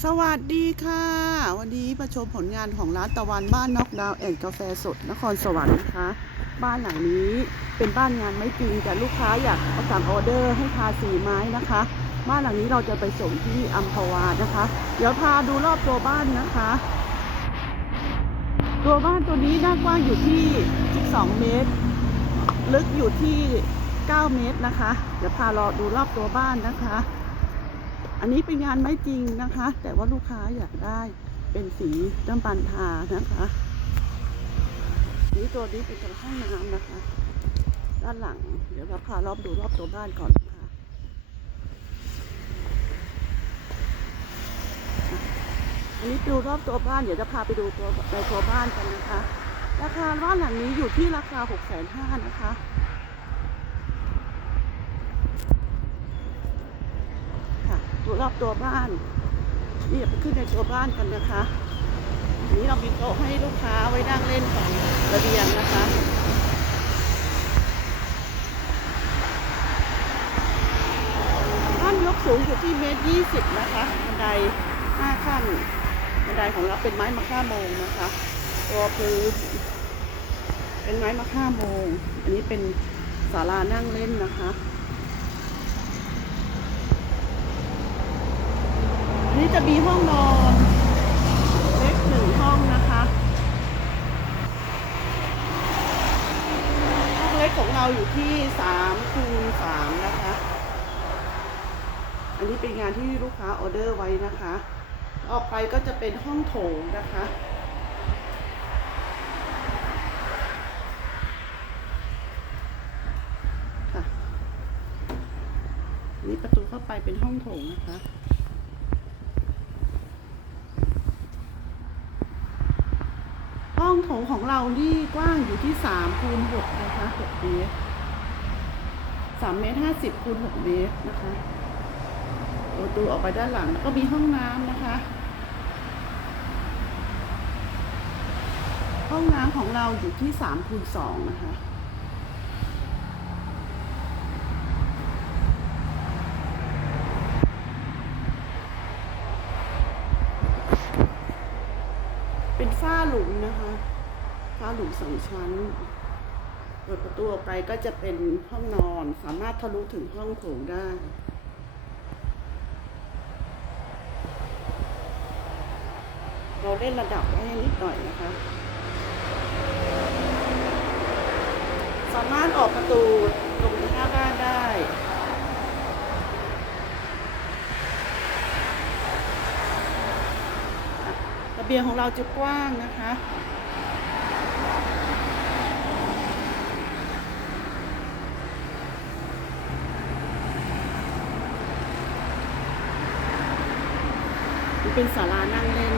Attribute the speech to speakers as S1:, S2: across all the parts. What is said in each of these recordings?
S1: สวัสดีค่ะ วันนี้ประชมผลงานของร้านตะวันบ้านนอกดาวแอนด์กาแฟสดนครสวรรค์นะคะ บ้านหลังนี้เป็นบ้านงานไม่จริงแต่ลูกค้าอยากเอาสั่งออเดอร์ให้ทาสีไม้นะคะ บ้านหลังนี้เราจะไปส่งที่อัมพวานะคะ เดี๋ยวพาดูรอบตัวบ้านนะคะ ตัวบ้านตัวนี้หน้ากว้างอยู่ที่ 12 เมตร ลึกอยู่ที่ 9 เมตรนะคะ เดี๋ยวพารอดูรอบตัวบ้านนะคะ อันนี้เป็นงานไม่จริงนะคะ แต่ว่าลูกค้าอยากได้เป็นสีน้ำปันทานะคะ นี่ตัวนี้เป็นตัวห้องน้ำนะคะ ด้านหลัง เดี๋ยวเราพารอบดูรอบตัวบ้านก่อนะคะ่ะอันนี้ดูรอบตัวบ้านเดี๋ยวจะพาไปดูตัวในตัวบ้านกันนะคะ ราคาบ้านหลังนี้อยู่ที่ราคา6 5 0 0 0นะคะคะดู รอบตัวบ้าน นี่อย่าไปขึ้นในตัวบ้านกันนะคะนนี้เรามีโต๊ะให้ลูกค้าไว้นั่งเล่นของระเบียงนะคะบ้านยกสูงอยู่ที่เมตรยี่สิบนะคะบันไดห้าขั้นบันไดของเราเป็นไม้มะค่าโมงนะคะ ตัวพื้นเป็นไม้มะค่าโมง อันนี้เป็นศาลานั่งเล่นนะคะ นนี้จะมีห้องนอนเล็กหนึ่งห้องนะคะห้องเล็กของเราอยู่ที่สามคูณสามนะคะ อันนี้เป็นงานที่ลูกค้าออเดอร์ไว้นะคะ ออกไปก็จะเป็นห้องโถงนะคะค่ะนี่ประตูเข้าไปเป็นห้องโถงนะคะ ห้องโถงของเรานี่กว้างอยู่ที่สามคูณหกนะคะหกเมตรสามเมตรห้าสิบคูณหกเมตรนะคะประตูออกไปด้านหลังก็มีห้องน้ำนะคะ ห้องน้ำของเราอยู่ที่สามคูณสองนะคะเป็นฝ้าหลุมนะคะ ฝ้าหลุมสองชั้น เปิดประตูออกไปก็จะเป็นห้องนอน สามารถทะลุถึงห้องโถงได้เราเล่นระดับไว้ให้นิดหน่อยนะคะ สามารถออกประตูตรงหน้าบ้านได้ ระเบียงของเราจะกว้างนะคะ มันเป็นศาลานั่งเล่น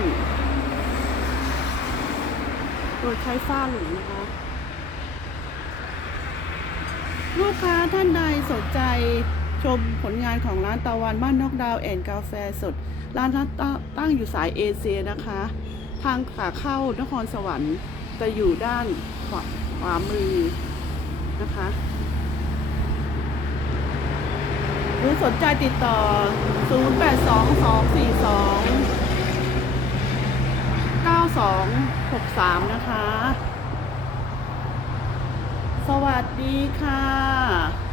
S1: โดยใช้ฝ้าหลุมนะคะ ลูกค้าท่านใดสนใจชมผลงานของร้านตะวันบ้านนอกดาวแอนกาแฟสด ร้านตั้งอยู่สายเอเชียนะคะ ทางขาเข้านครสวรรค์จะอยู่ด้านขวาขวามือนะคะ หรือสนใจติดต่อ 63 นะคะ สวัสดีค่ะ